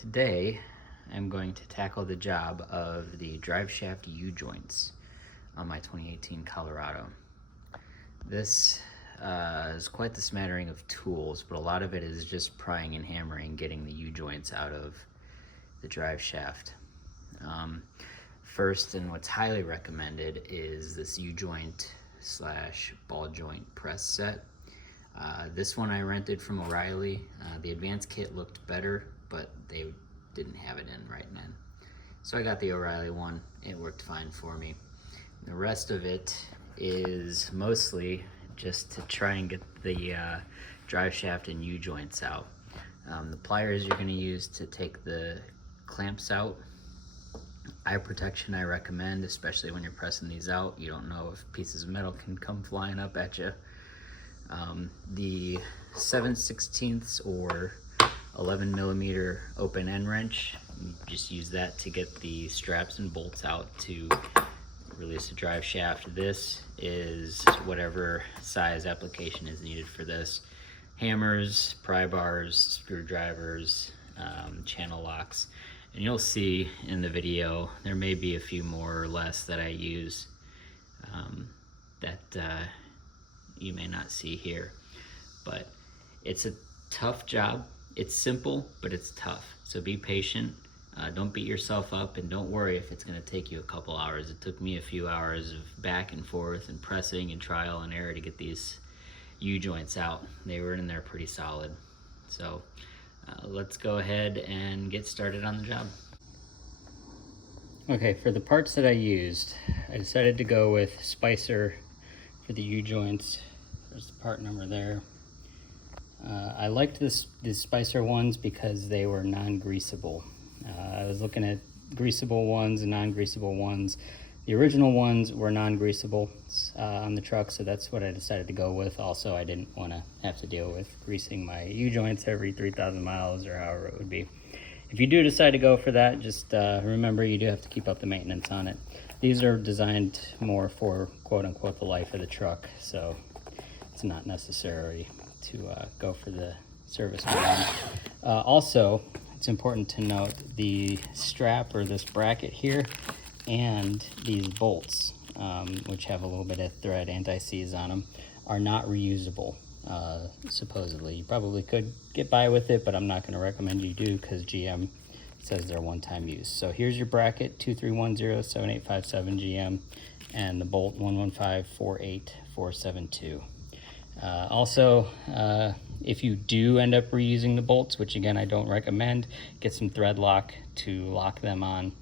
Today, I'm going to tackle the job of the Driveshaft U-joints on my 2018 Colorado. This is quite the smattering of tools, but a lot of it is just prying and hammering, getting the U-joints out of the Driveshaft. First, and what's highly recommended, is this U-joint slash ball joint press set. This one I rented from O'Reilly. The advanced kit looked better, but they didn't have it in right then. So I got the O'Reilly one. It worked fine for me. The rest of it is mostly just to try and get the Driveshaft and U-joints out. The pliers you're going to use to take the clamps out. Eye protection I recommend, especially when you're pressing these out. You don't know if pieces of metal can come flying up at you. The 7/16 or 11 millimeter open end wrench, you just use that to get the straps and bolts out to release the Driveshaft. This is whatever size application is needed for this. Hammers, pry bars, screwdrivers, channel locks. And you'll see in the video, there may be a few more or less that I use that you may not see here. But it's a tough job. It's simple, but it's tough. So be patient. Don't beat yourself up, and don't worry if it's going to take you a couple hours. It took me a few hours of back and forth and pressing and trial and error to get these U-joints out. They were in there pretty solid. So let's go ahead and get started on the job. Okay, for the parts that I used, I decided to go with Spicer for the U-joints. There's the part number there. I liked these Spicer ones because they were non-greasable. I was looking at greasable ones and non-greasable ones. The original ones were non-greasable on the truck, so that's what I decided to go with. Also, I didn't want to have to deal with greasing my U-joints every 3,000 miles or however it would be. If you do decide to go for that, just remember you do have to keep up the maintenance on it. These are designed more for quote-unquote the life of the truck, so it's not necessary to go for the service one. Also, it's important to note the strap or this bracket here and these bolts, which have a little bit of thread anti-seize on them, are not reusable, supposedly. You probably could get by with it, but I'm not going to recommend you do because GM says they're one-time use. So here's your bracket, 2310-7857 GM, and the bolt 115-48472. Also, if you do end up reusing the bolts, which again I don't recommend, get some thread lock to lock them on.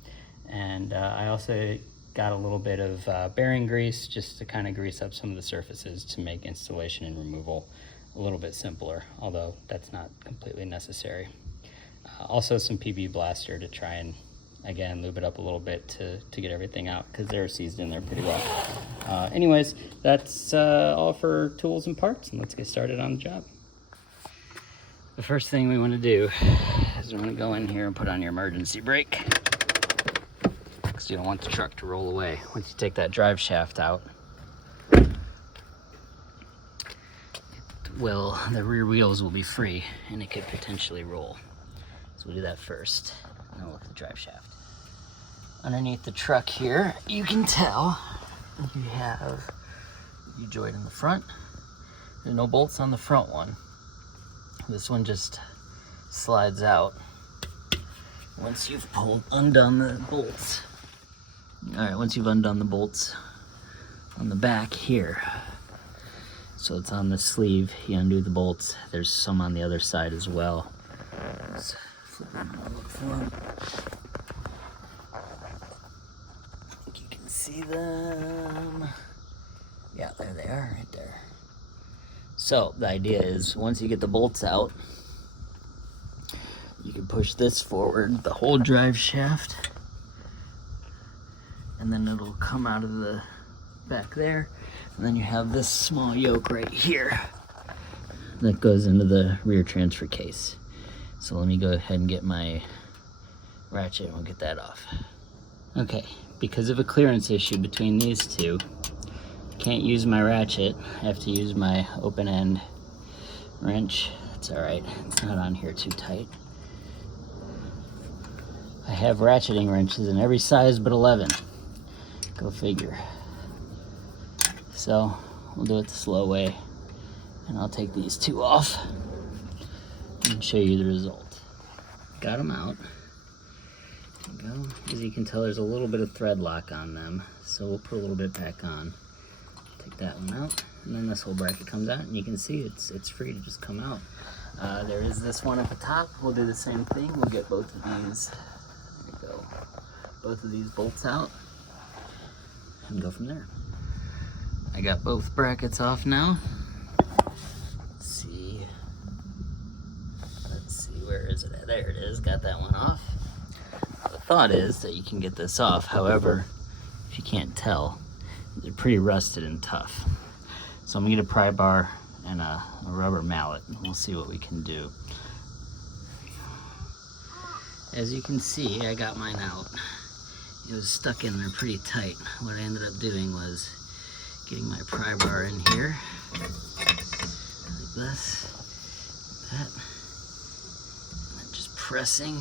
And I also got a little bit of bearing grease just to kind of grease up some of the surfaces to make installation and removal a little bit simpler, although that's not completely necessary. Also some PB Blaster to try and, again, lube it up a little bit to get everything out because they're seized in there pretty well. Anyways, that's all for tools and parts, and let's get started on the job. The first thing we want to do is we want to go in here and put on your emergency brake, because you don't want the truck to roll away. Once you take that Driveshaft out, well, the rear wheels will be free and it could potentially roll. So we'll do that first, and then look at the Driveshaft. Underneath the truck here, you can tell you have the U-joint in the front. There's no bolts on the front one. This one just slides out once you've undone the bolts. Alright, once you've undone the bolts on the back here, so it's on the sleeve, you undo the bolts. There's some on the other side as well. Let's flip them and look for them. You can see them. Yeah, there they are, right there. So the idea is, once you get the bolts out, you can push this forward, the whole Driveshaft, and then it'll come out of the back there, and then you have this small yoke right here that goes into the rear transfer case. So let me go ahead and get my ratchet and we'll get that off. Okay, because of a clearance issue between these two, can't use my ratchet. I have to use my open end wrench. It's all right, it's not on here too tight. I have ratcheting wrenches in every size but 11. Go figure. So we'll do it the slow way, and I'll take these two off and show you the result. Got them out. There you go. As you can tell, there's a little bit of thread lock on them, so we'll put a little bit back on. Take that one out, and then this whole bracket comes out, and you can see it's free to just come out. There is this one at the top. We'll do the same thing. We'll get both of these. There we go. Both of these bolts out, and go from there. I got both brackets off now. Let's see, where is it at? There it is, got that one off. The thought is that you can get this off. However, if you can't tell, they're pretty rusted and tough. So I'm gonna get a pry bar and a rubber mallet, and we'll see what we can do. As you can see, I got mine out. It was stuck in there pretty tight. What I ended up doing was getting my pry bar in here, like this, like that, and then just pressing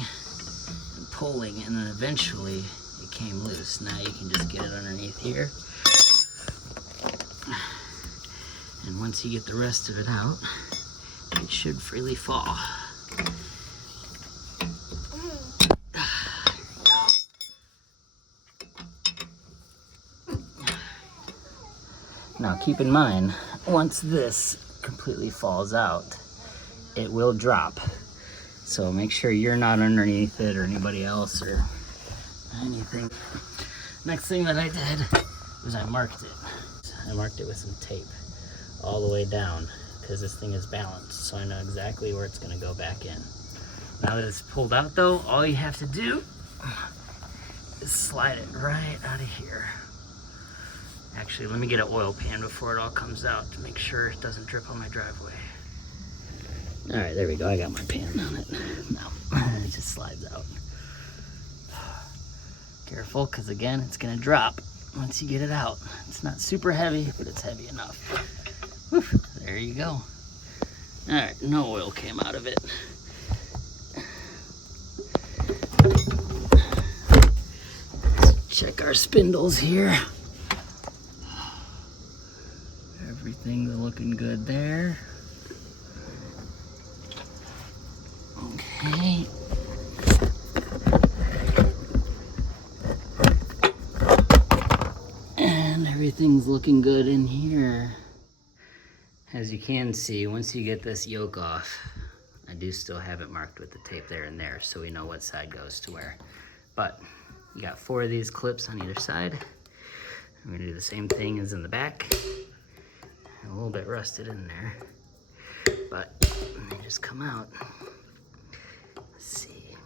and pulling, and then eventually it came loose. Now you can just get it underneath here, and once you get the rest of it out, it should freely fall. Now keep in mind, once this completely falls out, it will drop. So make sure you're not underneath it or anybody else or anything. Next thing that I did was I marked it. I marked it with some tape all the way down because this thing is balanced, so I know exactly where it's gonna go back in. Now that it's pulled out though, all you have to do is slide it right out of here. Actually, let me get an oil pan before it all comes out to make sure it doesn't drip on my driveway. All right, there we go. I got my pan on it. Now, it just slides out. Careful, because again, it's gonna drop once you get it out. It's not super heavy, but it's heavy enough. Whew, there you go. All right, no oil came out of it. Let's check our spindles here. Everything's looking good there. Okay. And everything's looking good in here. As you can see, once you get this yoke off, I do still have it marked with the tape there and there, so we know what side goes to where. But you got 4 of these clips on either side. I'm gonna do the same thing as in the back. A little bit rusted in there, but they just come out. Let's see.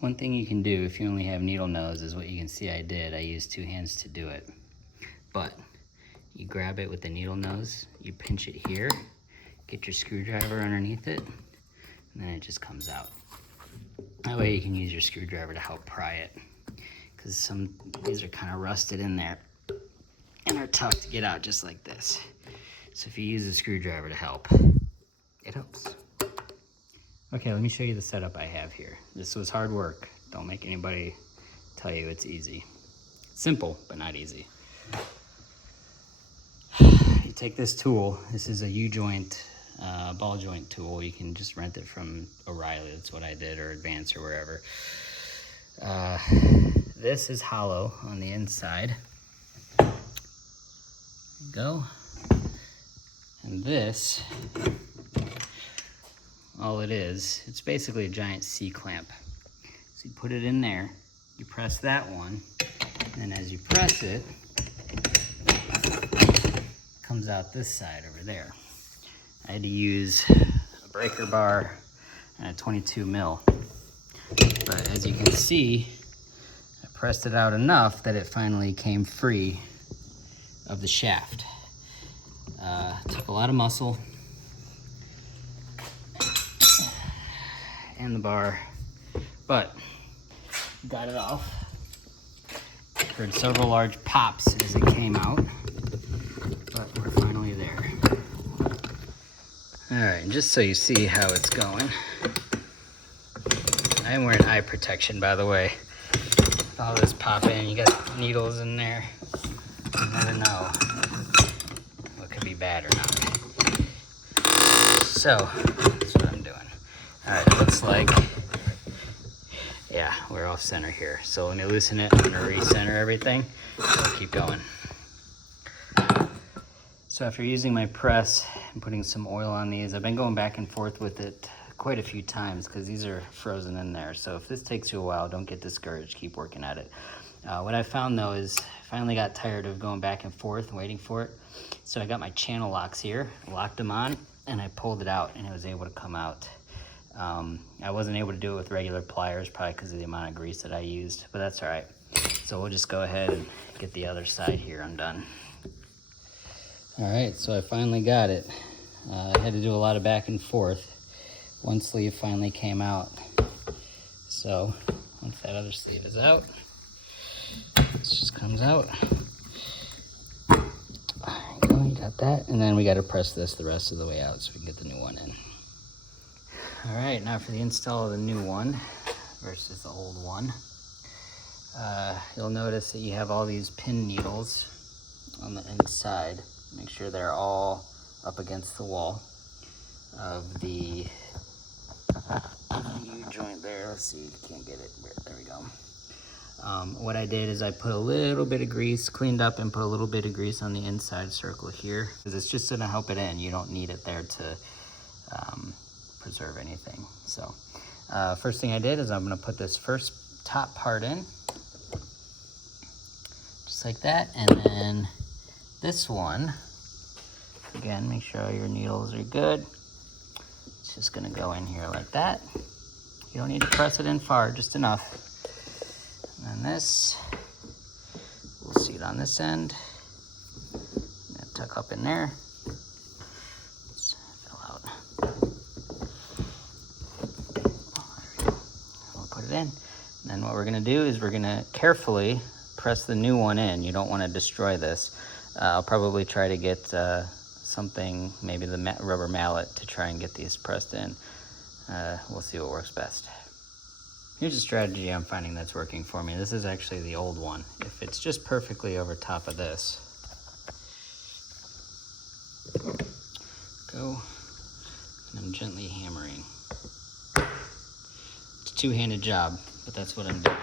One thing you can do if you only have needle nose is what you can see I did. I used 2 hands to do it. But you grab it with the needle nose, you pinch it here, get your screwdriver underneath it, and then it just comes out. That way you can use your screwdriver to help pry it, because these are kind of rusted in there and are tough to get out just like this. So if you use a screwdriver to help, it helps. Okay, let me show you the setup I have here. This was hard work. Don't make anybody tell you it's easy. Simple, but not easy. You take this tool. This is a U-joint, ball joint tool. You can just rent it from O'Reilly. That's what I did, or Advance, or wherever. This is hollow on the inside. Go. And this, all it is, it's basically a giant C-clamp. So you put it in there, you press that one, and as you press it, it comes out this side over there. I had to use a breaker bar and a 22 mil. But as you can see, I pressed it out enough that it finally came free of the shaft. Took a lot of muscle and the bar, but got it off. Heard several large pops as it came out, but we're finally there. All right, just so you see how it's going, I'm wearing eye protection, by the way. With all this popping, you got needles in there. You never know what could be bad or not. So, that's what I'm doing. Alright, it looks like, yeah, we're off center here. So let me loosen it. I'm going to recenter everything. We'll keep going. So after using my press and putting some oil on these, I've been going back and forth with it quite a few times because these are frozen in there. So if this takes you a while, don't get discouraged. Keep working at it. What I found though is I finally got tired of going back and forth and waiting for it. So I got my channel locks here, locked them on, and I pulled it out and it was able to come out. I wasn't able to do it with regular pliers, probably because of the amount of grease that I used, but that's all right. So we'll just go ahead and get the other side here undone. All right, so I finally got it. I had to do a lot of back and forth. One sleeve finally came out. So once that other sleeve is out, this just comes out. There you go, you got that. And then we got to press this the rest of the way out so we can get the new one in. All right, now for the install of the new one versus the old one. You'll notice that you have all these pin needles on the inside. Make sure they're all up against the wall of the U-joint there. Let's see, can't get it. There we go. What I did is I put a little bit of grease, cleaned up and put a little bit of grease on the inside circle here, because it's just gonna help it in. You don't need it there to preserve anything. So first thing I did is I'm gonna put this first top part in, just like that, and then this one, again, make sure all your needles are good. It's just gonna go in here like that. You don't need to press it in far, just enough. And then this, we'll see it on this end. I'm gonna tuck up in there. Let's fill out. We'll put it in. And then what we're gonna do is we're gonna carefully press the new one in. You don't wanna destroy this. I'll probably try to get something, maybe the rubber mallet, to try and get these pressed in. We'll see what works best. Here's a strategy I'm finding that's working for me. This is actually the old one. If it's just perfectly over top of this, go, and I'm gently hammering. It's a two-handed job, but that's what I'm doing.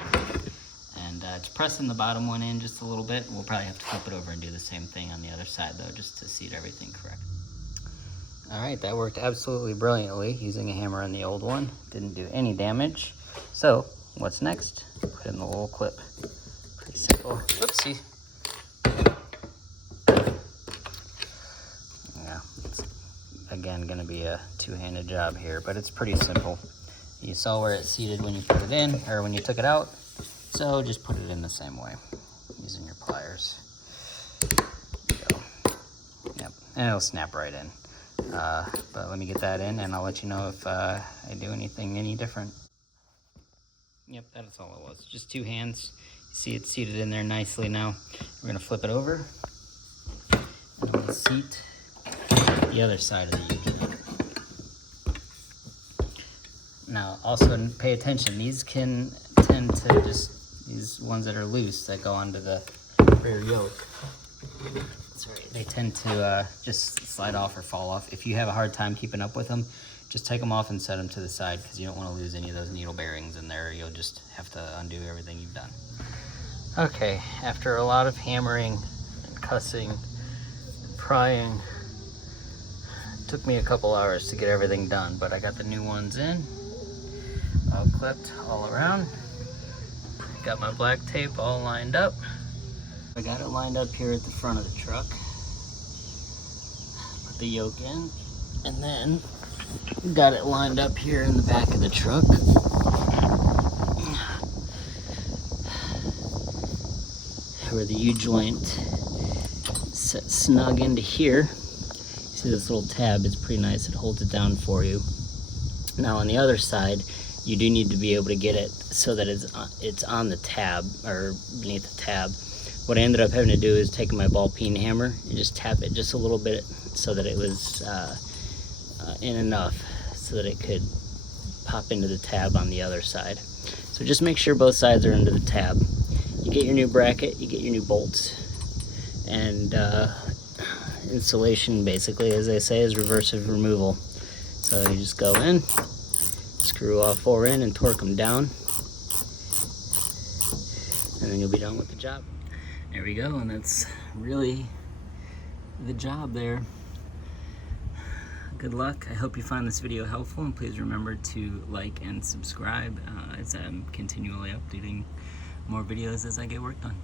And it's pressing the bottom one in just a little bit. We'll probably have to flip it over and do the same thing on the other side though, just to seat everything correct. All right, that worked absolutely brilliantly using a hammer on the old one. Didn't do any damage. So what's next? Put in the little clip. Pretty simple. Whoopsie. Yeah, it's again gonna be a two-handed job here, but it's pretty simple. You saw where it's seated when you put it in, or when you took it out. So just put it in the same way, using your pliers. There you go. Yep, and it'll snap right in. But let me get that in and I'll let you know if I do anything any different. Yep, that's all it was. Just two hands. You see it's seated in there nicely now. We're gonna flip it over and I'm gonna seat the other side of the U-joint. Now also pay attention, these can tend to just, these ones that are loose that go onto the rear yoke, they tend to just slide off or fall off. If you have a hard time keeping up with them, just take them off and set them to the side, because you don't want to lose any of those needle bearings in there. You'll just have to undo everything you've done. Okay, after a lot of hammering and cussing and prying, it took me a couple hours to get everything done, but I got the new ones in, all clipped all around. Got my black tape all lined up. I got it lined up here at the front of the truck. Put the yoke in, and then got it lined up here in the back of the truck. Where the U-joint sits snug into here. See this little tab, it's pretty nice, it holds it down for you. Now on the other side, you do need to be able to get it so that it's on the tab, or beneath the tab. What I ended up having to do is take my ball peen hammer and just tap it just a little bit so that it was in enough so that it could pop into the tab on the other side. So just make sure both sides are into the tab. You get your new bracket, you get your new bolts, and installation basically, as they say, is reversive removal. So you just go in, screw all 4 in and torque them down, and then you'll be done with the job. There we go, and that's really the job there. Good luck. I hope you found this video helpful, and please remember to like and subscribe as I'm continually updating more videos as I get work done.